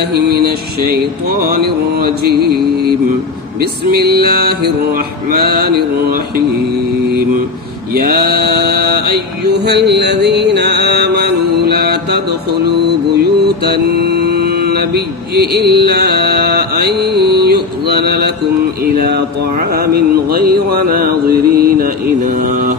بالله من الشيطان الرجيم. بسم الله الرحمن الرحيم. يا أيها الذين آمنوا لا تدخلوا بيوت النبي إلا أن يؤذن لكم إلى طعام غير ناظرين إناه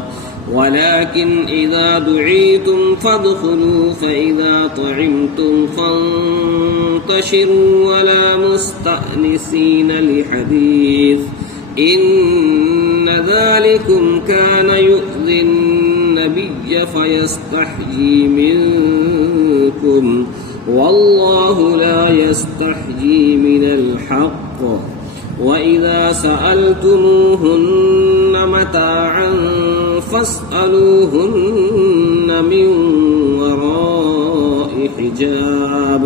ولكن إذا دعيتم فادخلوا فإذا طعمتم فانتشروا ولا مستأنسين لحديث إن ذلكم كان يؤذي النبي فيستحيي منكم والله لا يستحيي من الحق. وإذا سألتموهن متاعا فاسألوهن من وراء حجاب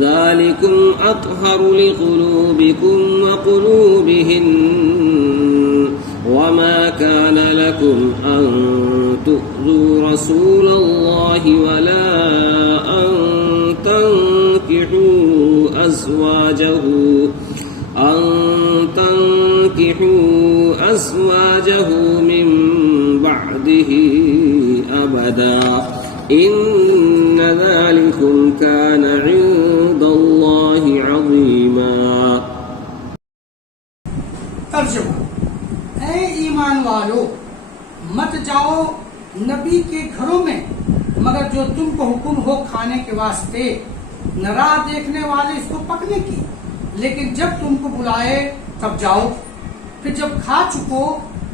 ذلكم أطهر لقلوبكم وقلوبهن. وما كان لكم أن تؤذوا رسول الله ولا أن تنكحوا أزواجه من بعده أبدا إن ذلكم كان عند الله عظيما. ترجمہ: اے ایمان والو، مت جاؤ نبی کے گھروں میں مگر جو تم کو حکم ہو کھانے کے واسطے، نہ راہ دیکھنے والے اس کو پکنے کی، لیکن جب تم کو بلائے تب جاؤ، پھر جب کھا چکو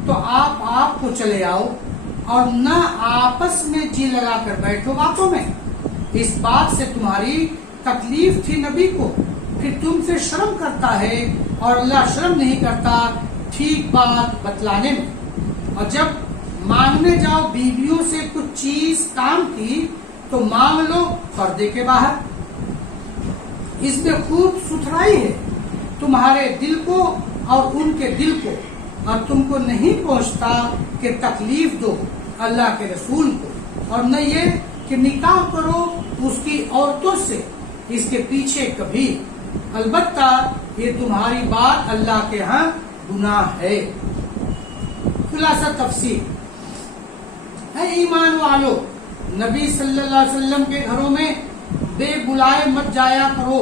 تو آپ کو چلے آؤ، اور نہ آپس میں جی لگا کر بیٹھو باتوں میں، اس بات سے تمہاری تکلیف تھی نبی کو، پھر تم سے شرم کرتا ہے اور اللہ شرم نہیں کرتا ٹھیک بات بتلانے میں. اور جب مانگنے جاؤ بیویوں سے کچھ چیز کام کی تو مانگ لو پردے کے باہر، اس میں خوب ستھرائی ہے تمہارے دل کو اور ان کے دل کو، اور تم کو نہیں پہنچتا کہ تکلیف دو اللہ کے رسول کو، اور نہ یہ کہ نکاح کرو اس کی عورتوں سے اس کے پیچھے کبھی، البتہ یہ تمہاری بات اللہ کے ہاں گناہ ہے. خلاصہ تفسیر: اے ایمان والو، نبی صلی اللہ علیہ وسلم کے گھروں میں بے بلائے مت جایا کرو،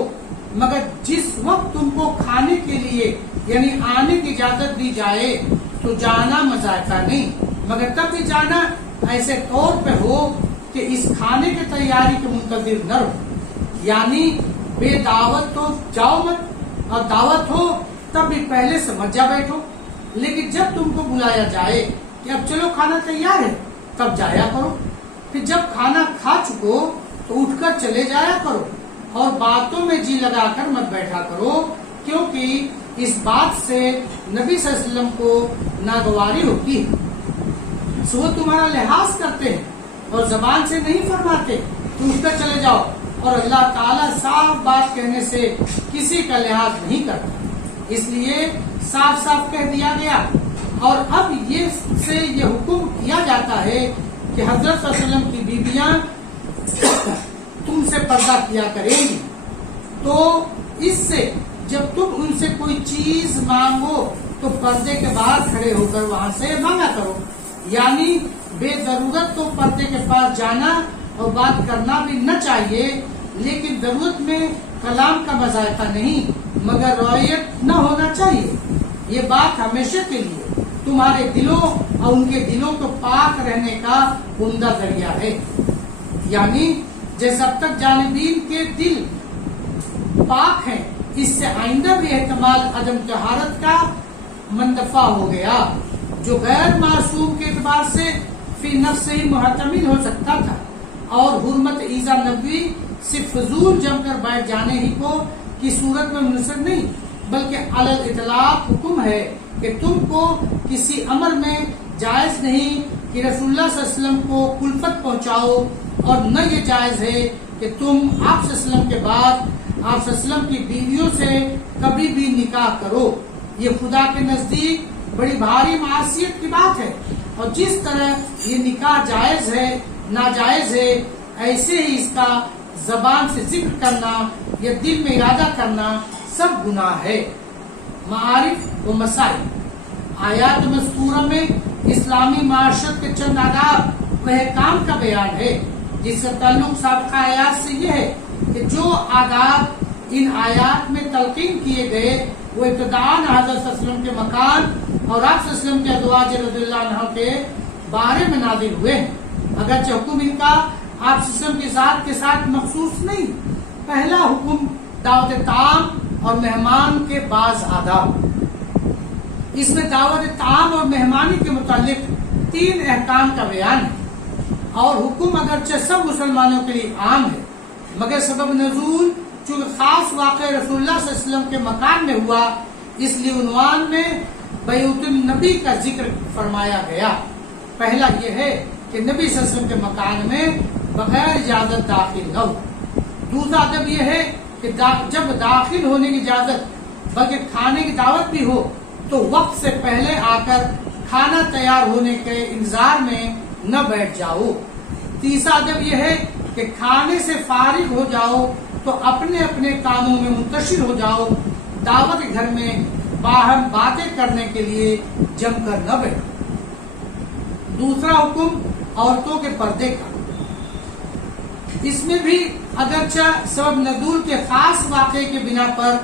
مگر جس وقت تم کو کھانے کے لیے یعنی آنے کی اجازت دی جائے تو جانا مذائقہ نہیں، مگر تب بھی جانا ایسے طور پہ ہو کہ اس کھانے کی تیاری کے منتظر نہ رہو، یعنی بے دعوت تو جاؤ مت، اور دعوت ہو تب بھی پہلے سمجھ جا بیٹھو، لیکن جب تم کو بلایا جائے کہ اب چلو کھانا تیار ہے تب جایا کرو، پھر جب کھانا کھا چکو تو اٹھ کر چلے جایا کرو، اور باتوں میں جی لگا کر مت بیٹھا کرو، کیونکہ اس بات سے نبی صلی اللہ علیہ وسلم کو ناگواری ہوتی ہے. سو وہ تمہارا لحاظ کرتے ہیں اور زبان سے نہیں فرماتے تو اٹھ کر چلے جاؤ، اور اللہ تعالیٰ صاف بات کہنے سے کسی کا لحاظ نہیں کرتا، اس لیے صاف صاف کہہ دیا گیا. اور اب یہ حکم کیا جاتا ہے کہ حضرت صلی اللہ علیہ وسلم کی بیویاں تم سے پردہ کیا کریں گی، تو اس سے جب تم ان سے کوئی چیز مانگو تو پردے کے باہر کھڑے ہو کر وہاں سے مانگا کرو، یعنی بے ضرورت تو پردے کے پاس جانا اور بات کرنا بھی نہ چاہیے، لیکن ضرورت میں کلام کا مذائقہ نہیں مگر رویت نہ ہونا چاہیے. یہ بات ہمیشہ کے لیے تمہارے دلوں اور ان کے دلوں کو پاک رہنے کا عمدہ ذریعہ ہے، یعنی جیسا اب تک جانبین کے دل پاک ہیں اس سے آئندہ بھی احتمال عدم طہارت کا مندفع ہو گیا، جو غیر معصوم کے اعتبار سے فی نفس ہی محتمل ہو سکتا تھا، اور حرمت ایذا نبوی صرف فضول جم کر بیٹھ جانے ہی کو کی صورت میں منحصر نہیں، بلکہ علی الاطلاق حکم ہے کہ تم کو کسی امر میں جائز نہیں کہ رسول اللہ صلی اللہ علیہ وسلم کو کلفت پہنچاؤ، اور نہ یہ جائز ہے کہ تم آپ صلی اللہ علیہ وسلم کے بعد آپ صلی اللہ علیہ وسلم کی بیویوں سے کبھی بھی نکاح کرو. یہ خدا کے نزدیک بڑی بھاری معصیت کی بات ہے، اور جس طرح یہ نکاح جائز ہے ناجائز ہے ایسے ہی اس کا زبان سے ذکر کرنا یا دل میں ارادہ کرنا سب گناہ ہے۔ معارف و مسائل، آیات مذکورہ میں اسلامی معاشرت کے چند آداب و احکام کا بیان ہے، جس کا تعلق سابقہ آیات سے یہ ہے کہ جو آداب ان آیات میں تلقین کیے گئے وہ ابتداءً حضرت صلی اللہ علیہ وسلم کے مکان اور آپ صلی اللہ علیہ وسلم کے ازواج رضی اللہ عنہ کے بارے میں نازل ہوئے ہیں، اگرچہ حکم ان کا آپ صلی اللہ علیہ وسلم کی ذات کے ساتھ مخصوص نہیں۔ پہلا حکم دعوت طعام اور مہمان کے بعض آداب، اس میں دعوت طعام اور مہمانی کے متعلق 3 احکام کا بیان ہے، اور حکم اگرچہ سب مسلمانوں کے لیے عام ہے، مگر سبب نزول چونکہ خاص واقع رسول اللہ صلی اللہ علیہ وسلم کے مکان میں ہوا، اس لیے عنوان میں بیعت النبی کا ذکر فرمایا گیا۔ پہلا یہ ہے کہ نبی صلی اللہ علیہ وسلم کے مکان میں بغیر اجازت داخل نہ ہو۔ دوسرا ادب یہ ہے کہ جب داخل ہونے کی اجازت بلکہ کھانے کی دعوت بھی ہو تو وقت سے پہلے آ کر کھانا تیار ہونے کے انتظار میں نہ بیٹھ جاؤ۔ تیسرا ادب یہ ہے کہ کھانے سے فارغ ہو جاؤ تو اپنے اپنے کاموں میں منتشر ہو جاؤ، دعوت گھر میں باہم باتیں کرنے کے لیے جم کر نہ بیٹھو۔ دوسرا حکم عورتوں کے پردے کا، اس میں بھی اگرچہ سبب نزول کے خاص واقعے کے بنا پر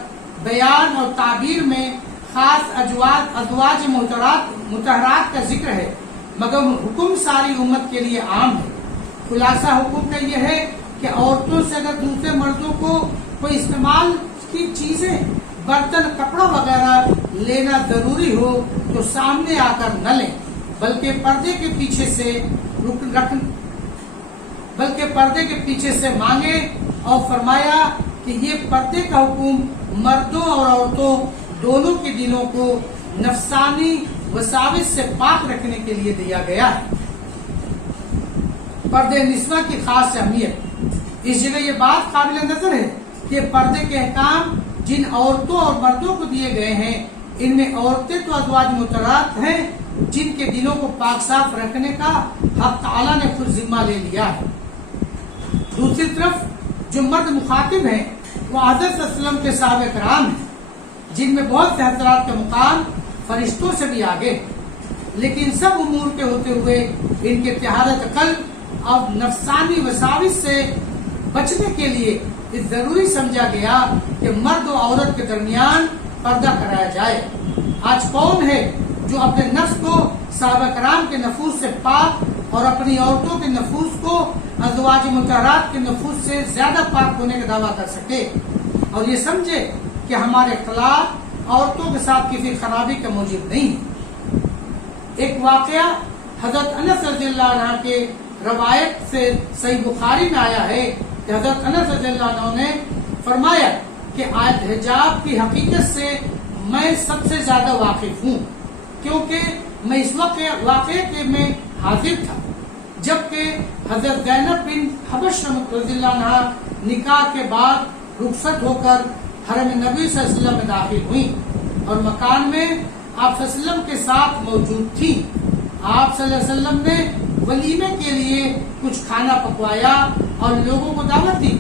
بیان اور تعبیر میں خاص ازواج مطہرات کا ذکر ہے، مگر حکم ساری امت کے لیے عام ہے۔ خلاصہ حکم کا یہ ہے کہ عورتوں سے اگر دوسرے مردوں کو کوئی استعمال کی چیزیں، برتن، کپڑا وغیرہ لینا ضروری ہو تو سامنے آ کر نہ لیں، بلکہ پردے کے پیچھے سے مانگے، اور فرمایا کہ یہ پردے کا حکم مردوں اور عورتوں دونوں کے دلوں کو نفسانی وساوس سے پاک رکھنے کے لیے دیا گیا ہے۔ پردے نسواں کی خاص اہمیت، اس جگہ یہ بات قابل نظر ہے کہ پردے کے احکام جن عورتوں اور مردوں کو دیے گئے ہیں، ان میں عورتیں تو ازواج مطہرات ہیں جن کے دلوں کو پاک صاف رکھنے کا حق تعالیٰ نے خود ذمہ لے لیا ہے۔ دوسری طرف جو مرد مخاطب ہیں وہ حضرت صلی اللہ علیہ وسلم کے صحابہ کرام ہیں، جن میں بہت سے حضرات کا مقام فرشتوں سے بھی آگے، لیکن سب امور کے ہوتے ہوئے ان کے طہارت قلب اور نفسانی وساوس سے بچنے کے لیے یہ ضروری سمجھا گیا کہ مرد و عورت کے درمیان پردہ کرایا جائے۔ آج کون ہے جو اپنے نفس کو صحابہ کرام کے نفوس سے پاک اور اپنی عورتوں کے نفوس کو ازواج مطہرات کے نفوس سے زیادہ پاک ہونے کا دعویٰ کر سکے اور یہ سمجھے کہ ہمارے اختلاط عورتوں کے ساتھ کسی خرابی کا موجب نہیں ہے۔ ایک واقعہ حضرت انس رضی اللہ عنہ کے روایت سے صحیح بخاری میں آیا ہے کہ حضرت انس رضی اللہ عنہ نے فرمایا کہ آیت حجاب کی حقیقت سے میں سب سے زیادہ واقف ہوں، کیونکہ میں اس وقت واقعے کے میں حاضر تھا جبکہ حضرت زینب بن حبش رضی اللہ عنہ نکاح کے بعد رخصت ہو کر حرم نبی صلی اللہ علیہ وسلم میں داخل ہوئیں اور مکان میں آپ صلی اللہ علیہ وسلم کے ساتھ موجود تھی۔ آپ صلی اللہ علیہ وسلم نے ولیمے کے لیے کچھ کھانا پکوایا اور لوگوں کو دعوت دی۔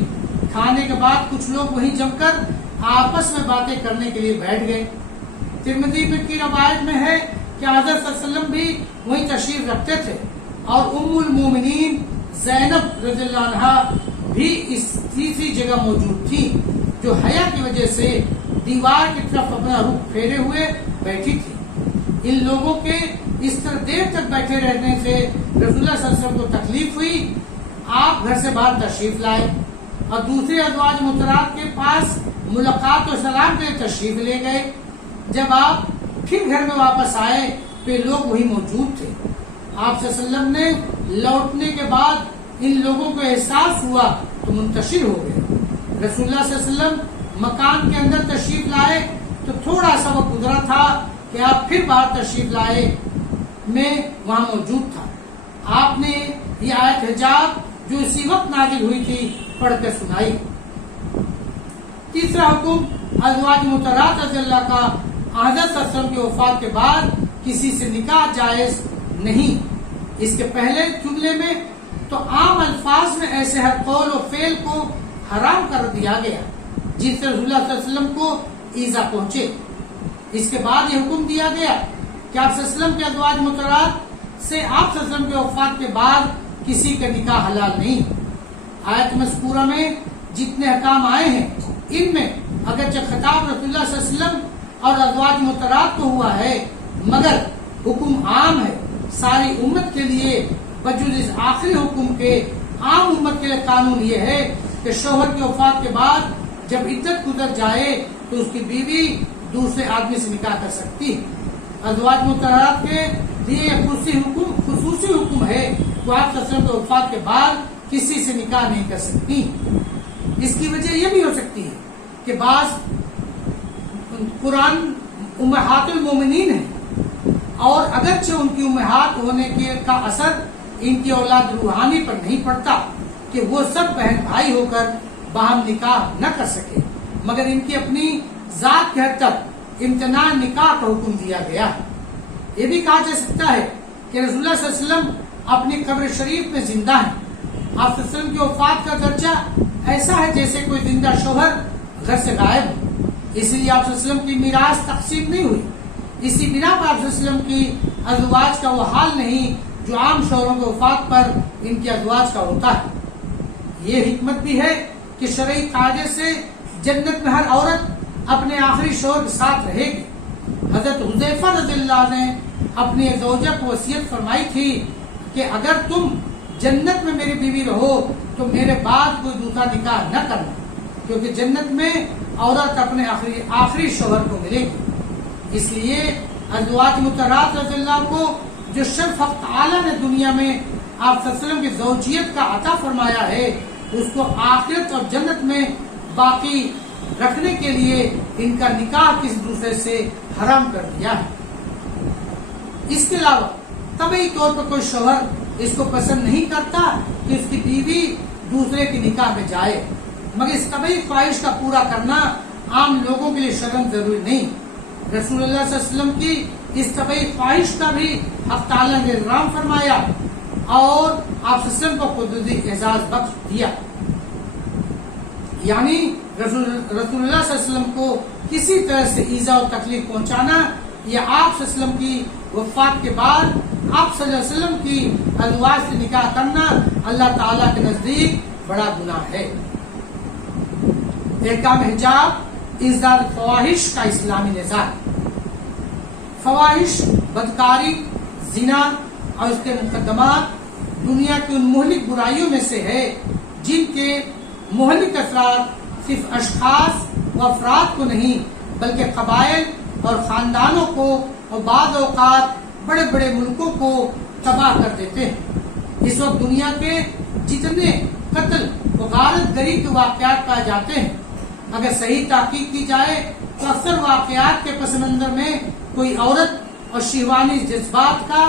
کھانے کے بعد کچھ لوگ وہیں جم کر آپس میں باتیں کرنے کے لیے بیٹھ گئے۔ ترمذی کی روایت میں ہے کہ حضرت صلی اللہ علیہ وسلم بھی وہیں تشریف رکھتے تھے اور ام المومنین زینب رضی اللہ عنہا بھی اس تیسری جگہ موجود تھی جو حیا کی وجہ سے دیوار کی طرف اپنا رخ پھیرے ہوئے بیٹھی تھی۔ ان لوگوں کے اس طرح دیر تک بیٹھے رہنے سے رسول اللہ صلی اللہ علیہ وسلم کو تکلیف ہوئی۔ آپ گھر سے باہر تشریف لائے اور دوسرے ازواج مطہرات کے پاس ملاقات و سلام کے لیے تشریف لے گئے۔ جب آپ پھر گھر میں واپس آئے تو یہ لوگ وہی موجود تھے۔ آپ صلی اللہ علیہ وسلم نے لوٹنے کے بعد ان لوگوں کو احساس ہوا تو منتشر ہو گئے۔ رسول اللہ صلی اللہ علیہ وسلم مکان کے اندر تشریف لائے تو تھوڑا سا وقت گزرا تھا کہ آپ پھر باہر تشریف لائے، میں وہاں موجود تھا۔ آپ نے یہ آیت حجاب جو اسی وقت نازل ہوئی تھی پڑھ کر سنائی۔ تیسرا حکم ازواج مطہرات رضی اللہ کا حضرت صلی اللہ علیہ وسلم کی وفات کے بعد کسی سے نکاح جائز نہیں۔ اس کے پہلے جملے میں تو عام الفاظ میں ایسے ہر قول و فعل کو حرام کر دیا گیا جس سے رسول اللہ صلی اللہ علیہ وسلم کو ایذا پہنچے۔ اس کے بعد یہ حکم دیا گیا کہ آپ صلی اللہ علیہ وسلم کے ازواج مطہرات سے آپ صلی اللہ علیہ وسلم کے وفات کے بعد کسی کا نکاح حلال نہیں۔ آیت مذکورہ میں جتنے احکام آئے ہیں ان میں اگرچہ خطاب رسول اللہ صلی اللہ علیہ وسلم اور ازواج مطہرات کو ہوا ہے مگر حکم عام ہے ساری امت کے لیے، بجز اس آخری حکم کے عام امت کے لیے قانون یہ ہے کہ شوہر کی وفات کے بعد جب عدت گزر جائے تو اس کی بیوی دوسرے آدمی سے نکاح کر سکتی ہے۔ ازواج مطہرات کے لیے خصوصی حکم ہے کہ آپ صلی اللہ علیہ وسلم کی وفات کے بعد کسی سے نکاح نہیں کر سکتی۔ اس کی وجہ یہ بھی ہو سکتی ہے کہ بعض قرآن امہات المومنین ہیں اور اگرچہ ان کی امہات ہونے کا اثر ان کی اولاد روحانی پر نہیں پڑتا کہ وہ سب بہن بھائی ہو کر باہم نکاح نہ کر سکے، مگر ان کی اپنی ذات کے حد تک امتناع نکاح کا حکم دیا گیا۔ یہ بھی کہا جا سکتا ہے کہ رسول اللہ صلی اللہ علیہ وسلم اپنی قبر شریف میں زندہ ہیں۔ آپ صلی اللہ علیہ وسلم کی وفات کا درجہ ایسا ہے جیسے کوئی زندہ شوہر گھر سے غائب ہو، اس لیے آپ صلی اللہ علیہ وسلم کی میراث تقسیم نہیں ہوئی۔ اسی بنا پر آپ صلی اللہ علیہ وسلم کی ازواج کا وہ حال نہیں جو عام شوہروں کی وفات پر ان کے ازواج کا ہوتا ہے۔ یہ حکمت بھی ہے کہ شرعی قاعدے سے جنت میں ہر عورت اپنے آخری شوہر کے ساتھ رہے گی۔ حضرت حذیفہ رضی اللہ عنہ نے اپنی زوجہ کو وصیت فرمائی تھی کہ اگر تم جنت میں میری بیوی رہو تو میرے بعد کوئی دوسرا نکاح نہ کرنا، کیونکہ جنت میں عورت اپنے آخری شوہر کو ملے گی۔ اس لیے ازواج مطہرات رضی اللہ کو جو شرف حق تعالی نے دنیا میں آپ صلی اللہ علیہ وسلم کی زوجیت کا عطا فرمایا ہے اس کو آخرت اور جنت میں باقی رکھنے کے لیے ان کا نکاح کسی دوسرے سے حرام کر دیا ہے۔ اس کے علاوہ طبعی طور پر کوئی شوہر اس کو پسند نہیں کرتا کہ اس کی بیوی دوسرے کی نکاح میں جائے، مگر اس طبعی خواہش کا پورا کرنا عام لوگوں کے لیے شرم ضروری نہیں۔ رسول اللہ صلی اللہ علیہ وسلم کی اس طبعی خواہش کا بھی حق تعالیٰ نے احترام فرمایا اور آپ صلی اللہ علیہ وسلم کو قدرتی اعزاز بخش دیا، یعنی رسول اللہ صلی اللہ علیہ وسلم کو کسی طرح سے ایذا اور تکلیف پہنچانا یا آپ صلی اللہ علیہ وسلم کی وفات کے بعد آپ صلی اللہ علیہ وسلم کی ازواج سے نکاح کرنا اللہ تعالیٰ کے نزدیک بڑا گناہ ہے۔ احکام حجاب ازداد فواحش کا اسلامی نظام۔ فواحش، بدکاری، زنا اور اس کے مقدمات دنیا کی ان مہلک برائیوں میں سے ہے جن کے مہلک اثرات صرف اشخاص و افراد کو نہیں بلکہ قبائل اور خاندانوں کو اور بعض اوقات بڑے بڑے ملکوں کو تباہ کر دیتے ہیں۔ اس وقت دنیا کے جتنے قتل و غارت گری کے واقعات پائے جاتے ہیں اگر صحیح تحقیق کی جائے تو اکثر واقعات کے پس منظر میں کوئی عورت اور شہوانی جذبات کا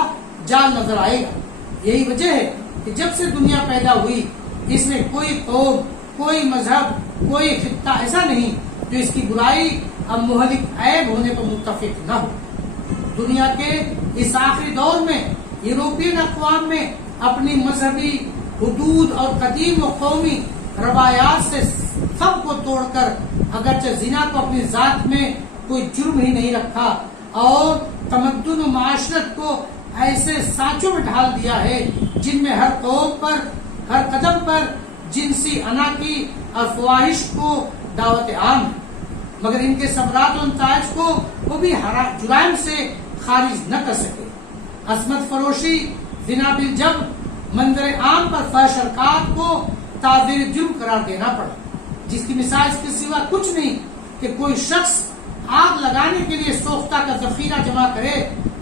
جال نظر آئے گا۔ یہی وجہ ہے کہ جب سے دنیا پیدا ہوئی اس میں کوئی قوم، کوئی مذہب، کوئی خطہ ایسا نہیں جو اس کی برائی اب مہلک عیب ہونے پر متفق نہ ہو۔ دنیا کے اس آخری دور میں یورپین اقوام میں اپنی مذہبی حدود اور قدیم و قومی روایات سے سب کو توڑ کر اگرچہ زنا کو اپنی ذات میں کوئی جرم ہی نہیں رکھا اور تمدن و معاشرت کو ایسے سانچوں میں ڈھال دیا ہے جن میں ہر قوم پر، ہر قدم پر جنسی اناکی اور فواہش کو دعوت عام ہے، مگر ان کے ثمرات و نتائج کو وہ بھی جرائم سے خارج نہ کر سکے۔ عصمت فروشی، زنا بالجبر، منظر عام پر فحش حرکات کو تعزیر جرم قرار دینا پڑا، جس کی مثال اس کے سوا کچھ نہیں کہ کوئی شخص آگ لگانے کے لیے سوختہ کا ذخیرہ جمع کرے،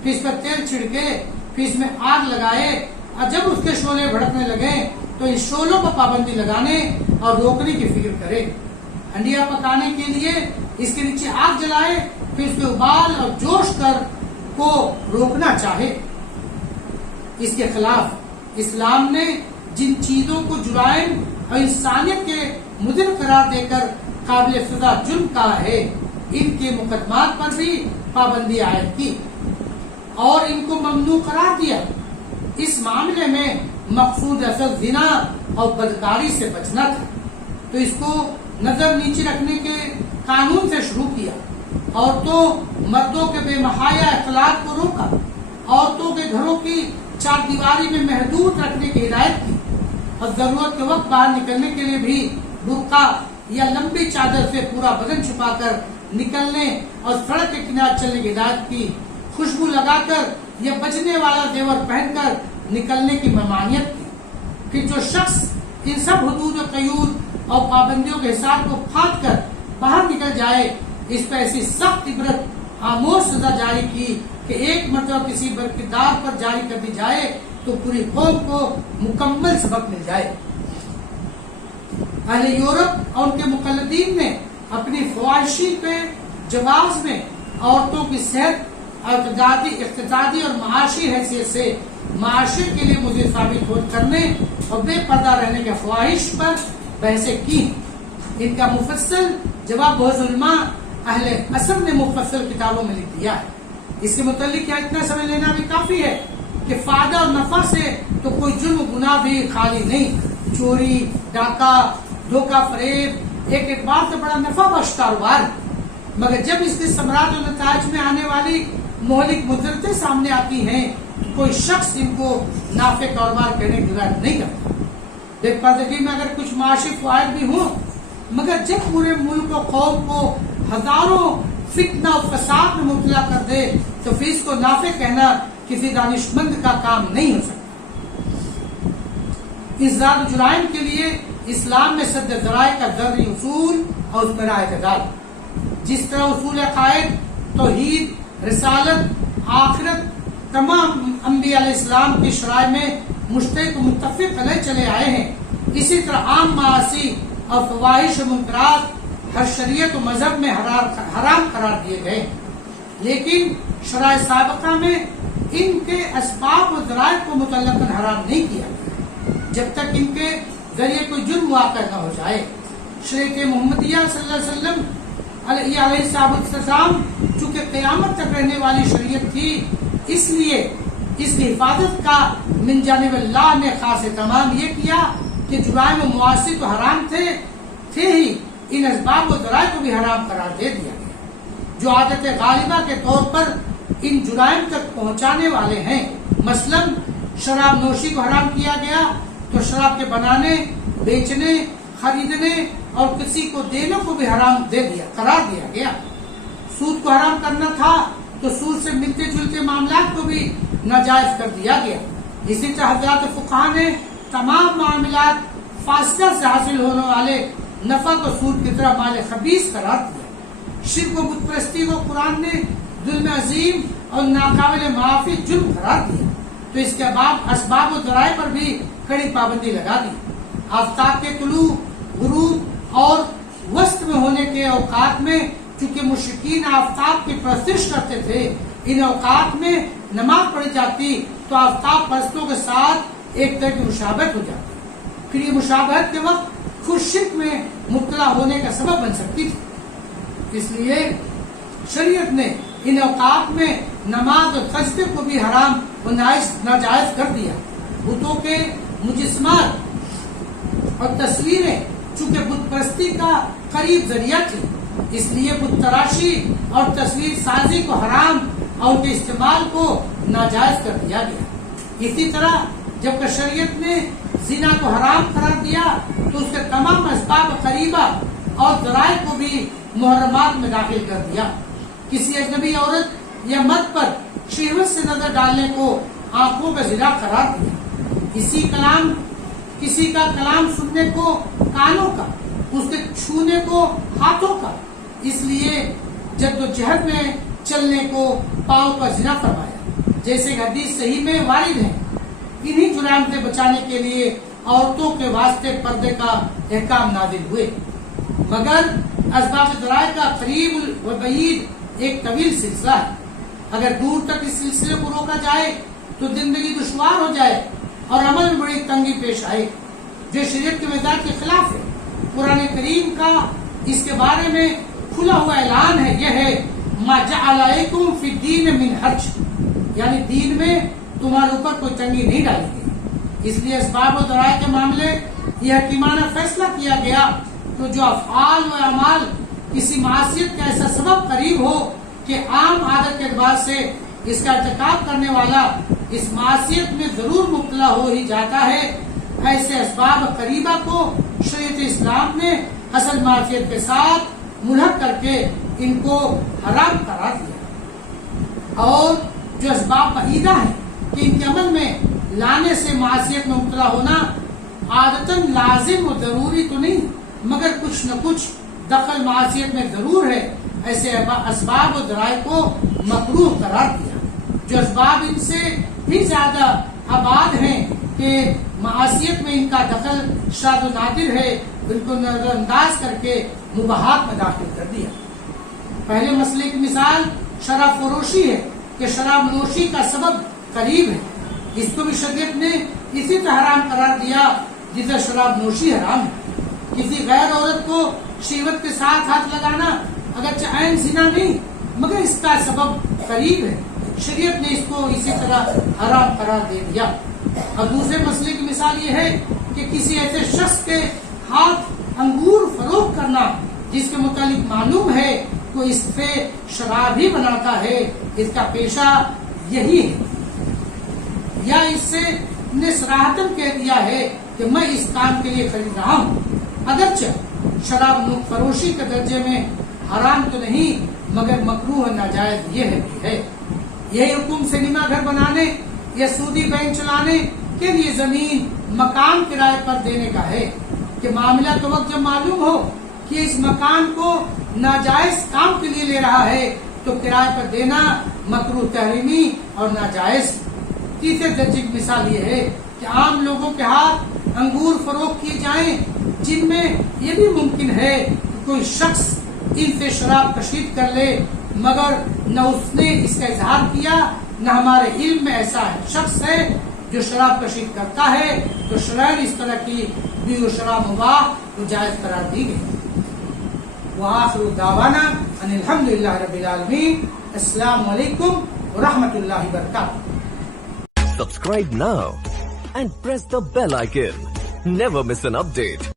پھر اس پر تیل چھڑکے، پھر اس میں آگ لگائے اور جب اس کے شعلے بھڑکنے لگے تو ان شعلوں پر پابندی لگانے اور روکنے کی فکر کرے۔ انڈیا پکانے کے لیے اس کے نیچے آگ جلائے، پھر اس کے ابال اور جوش کر کو روکنا چاہے۔ اس کے خلاف اسلام نے جن چیزوں کو جرائم اور انسانیت کے مضر قرار دے کر قابل سزا جرم کہا ہے ان کے مقدمات پر بھی پابندی عائد کی اور ان کو ممنوع قرار دیا۔ اس معاملے میں مقصود اصل زنا اور بدکاری سے بچنا تھا۔ تو اس کو نظر نیچے رکھنے کے قانون سے شروع کیا، عورتوں مردوں کے بے محایہ اختلاط کو روکا، عورتوں کے گھروں کی چار دیواری میں محدود رکھنے کی ہدایت کی، اور ضرورت کے وقت باہر نکلنے کے لیے بھی برقع یا لمبی چادر سے پورا بدن چھپا کر نکلنے اور سڑک کے کنارے چلنے کی ہدایت کی، خوشبو لگا کر یا بجنے والا زیور پہن کر نکلنے کی ممانعت کی کہ جو شخص ان سب حدود و قیود اور پابندیوں کے حساب کو پھاٹ کر باہر نکل جائے اس پہ ایسی سخت عبرت آموز سزا جاری کی کہ ایک مرتبہ کسی برکدار پر جاری کر دی جائے تو پوری قوم کو مکمل سبق مل جائے۔ اہل یورپ اور ان کے مقلدین نے اپنی خواہشی کے جواز میں عورتوں کی صحت اقتصادی اور معاشی حیثیت سے معاشرے کے لیے مضر ثابت کرنے اور بے پردہ رہنے کے خواہش پر بحثیں کی۔ ان کا مفصل جواب بہت علماء اہل عصر نے مفصل کتابوں میں لکھ دیا ہے۔ اس کے متعلق کیا اتنا سمجھ لینا بھی کافی ہے کہ فائدہ اور نفع سے تو کوئی جرم گناہ بھی خالی نہیں، چوری، ڈاکہ، دھوکہ فریب ایک اعتبار سے بڑا نفع بخش کاروبار، مگر جب اس کے ثمرات و نتائج میں آنے والی مہلک مضرتیں سامنے آتی ہیں تو کوئی شخص ان کو نافع کاروبار کہنے کی ضرورت نہیں کرتا۔ بے پردگی میں اگر کچھ معاشی فوائد بھی ہوں، مگر جب پورے ملک و قوم کو ہزاروں فتنہ و فساد میں مبتلا کر دے تو پھر اس کو نافع کہنا کسی دانشمند کا کام نہیں ہو سکتا۔ اس ذات جرائم کے لیے اسلام میں سد ذرائع کا ضروری اصول اور اس میں راہ اعتدال، جس طرح اصول عقائد، توحید، رسالت، آخرت تمام انبیاء علیہ السلام کی شرائع میں مشترک و متفق علیہ چلے آئے ہیں، اسی طرح عام معاصی اور فواحش و منکرات ہر شریعت و مذہب میں حرام قرار دیے گئے، لیکن شرائع سابقہ میں ان کے اسباب و ذرائع کو مطلقاً حرام نہیں کیا گیا جب تک ان کے ذریعے کوئی جرم واقع نہ ہو جائے۔ شریعت محمدیہ صلی اللہ علیہ وسلم علیہ السلام چونکہ قیامت تک رہنے والی شریعت تھی، اس لیے اس کی حفاظت کا من جانب اللہ نے خاص اہتمام یہ کیا کہ جرائم و معاصی تو حرام تھے ہی، ان اسباب و ذرائع کو بھی حرام قرار دے دیا گیا جو عادت غالبہ کے طور پر ان جرائم تک پہنچانے والے ہیں۔ مثلا شراب نوشی کو حرام کیا گیا تو شراب کے بنانے، بیچنے، خریدنے اور کسی کو دینے کو بھی حرام قرار دیا گیا۔ سود کو حرام کرنا تھا تو سود سے ملتے جلتے معاملات کو بھی ناجائز کر دیا گیا۔ اسی طرح حضرات فقہاء نے تمام معاملات فاصلہ سے حاصل ہونے والے نفع کو سود کی طرح مال خبیث قرار دیا۔ شرک و بت پرستی کو قرآن نے ظلم عظیم اور ناقابل معافی جرم قرار دیا، تو اس کے بعد اسباب و ذرائع پر بھی کڑی پابندی لگا دی۔ آفتاب کے طلوع، غروب اور وسط میں ہونے کے اوقات میں چونکہ مشرکین آفتاب کی پرستش کرتے تھے، ان اوقات میں نماز پڑھی جاتی تو آفتاب پرستوں کے ساتھ ایک طرح کی مشابہت ہو جاتی، پھر یہ مشابہت کے وقت خود شرک میں مبتلا ہونے کا سبب بن سکتی تھی۔ اس لیے شریعت نے ان اوقات میں نماز اور سجدے کو بھی حرام و ناجائز کر دیا۔ بتوں کے مجسمات اور تصویریں چونکہ بت پرستی کا قریب ذریعہ تھی، اس لیے بت تراشی اور تصویر سازی کو حرام اور ان کے استعمال کو ناجائز کر دیا گیا۔ اسی طرح جب کہ شریعت نے زنا کو حرام قرار دیا تو اس کے تمام اسباب قریبہ اور ذرائع کو بھی محرمات میں داخل کر دیا۔ کسی اجنبی عورت یا مرد پر شہوت سے نظر ڈالنے کو آنکھوں کا زنا قرار دیا۔ کسی کا کلام سننے کو کانوں کا، اس کے چھونے کو ہاتھوں کا، اس لیے جدوجہد میں چلنے کو پاؤں کا زنا فرمایا، جیسے کہ حدیث صحیح میں وارد ہے۔ انہی جرائم سے بچانے کے لیے عورتوں کے واسطے پردے کا احکام نازل ہوئے، مگر اسباب ذرائع کا قریب و بعید ایک طویل سلسلہ ہے۔ اگر دور تک اس سلسلے کو روکا جائے تو زندگی دشوار ہو جائے اور عمل میں بڑی تنگی پیش آئے جو شریعت کے مزاج کے خلاف ہے۔ قرآن کریم کا اس کے بارے میں کھلا ہوا اعلان ہے، یہ ہے ما جعل علیکم فی الدین من حرج، یعنی دین میں تمہارے اوپر کوئی تنگی نہیں ڈالی گئی۔ اس لیے اسباب و ذرائع کے معاملے یہ حکیمانہ فیصلہ کیا گیا تو جو افعال و اعمال کسی معصیت کا ایسا سبب قریب ہو کہ عام عادت کے اعتبار سے اس کا ارتکاب کرنے والا اس معصیت میں ضرور مبتلا ہو ہی جاتا ہے، ایسے اسباب قریبہ کو شریعت اسلام نے اصل معصیت کے ساتھ ملحق کر کے ان کو حرام قرار دیا، اور جو اسباب بعیدہ ہیں کہ ان کے عمل میں لانے سے معصیت میں مبتلا ہونا عادتاً لازم و ضروری تو نہیں مگر کچھ نہ کچھ دخل معصیت میں ضرور ہے، ایسے اسباب و ذرائع کو مکروہ قرار دیا۔ جو اسباب ان سے بھی زیادہ آباد ہیں کہ معصیت میں ان کا دخل شاذ و نادر ہے، ان کو نظر انداز کر کے مباحات میں داخل کر دیا۔ پہلے مسئلے کی مثال شراب فروشی ہے کہ شراب نوشی کا سبب قریب ہے، اس کو بھی شریعت نے اسی طرح حرام قرار دیا جسے شراب نوشی حرام ہے۔ کسی غیر عورت کو شہوت کے ساتھ ہاتھ لگانا اگرچہ عین زنا نہیں مگر اس کا سبب قریب ہے، شریعت نے اس کو اسی طرح حرام قرار دے دیا۔ اور دوسرے مسئلے کی مثال یہ ہے کہ کسی ایسے شخص کے ہاتھ انگور فروخت کرنا جس کے متعلق معلوم ہے تو اس سے شراب ہی بناتا ہے، اس کا پیشہ یہی ہے، یا اس سے نے صراحتاً کہہ دیا ہے کہ میں اس کام کے لیے خرید رہا ہوں، اگرچہ شراب فروشی کے درجے میں حرام تو نہیں مگر مکروہ و ناجائز یہ ہے۔ یہی حکم سنیما گھر بنانے یا سودی بینک چلانے کے لیے زمین مکان کرائے پر دینے کا ہے کہ معاملہ تو وقت جب معلوم ہو کہ اس مکان کو ناجائز کام کے لیے لے رہا ہے تو کرائے پر دینا مکروہ تحریمی اور ناجائز۔ تیسرے درجے کی مثال یہ ہے کہ عام لوگوں کے ہاتھ انگور فروخت کیے جائیں جن میں یہ بھی ممکن ہے کہ کوئی شخص ان سے شراب کشید کر لے مگر نہ اس نے اس کا اظہار کیا نہ ہمارے علم میں ایسا شخص ہے جو شراب کشید کرتا ہے، تو شرعاً اس طرح کی بھی وہ شراب مباح تو جائز قرار دی گئی۔ وآخر دعوانا ان الحمدللہ رب العالمین۔ السلام علیکم ورحمۃ اللہ وبرکاتہ۔ Subscribe now and press the bell icon. Never miss an update.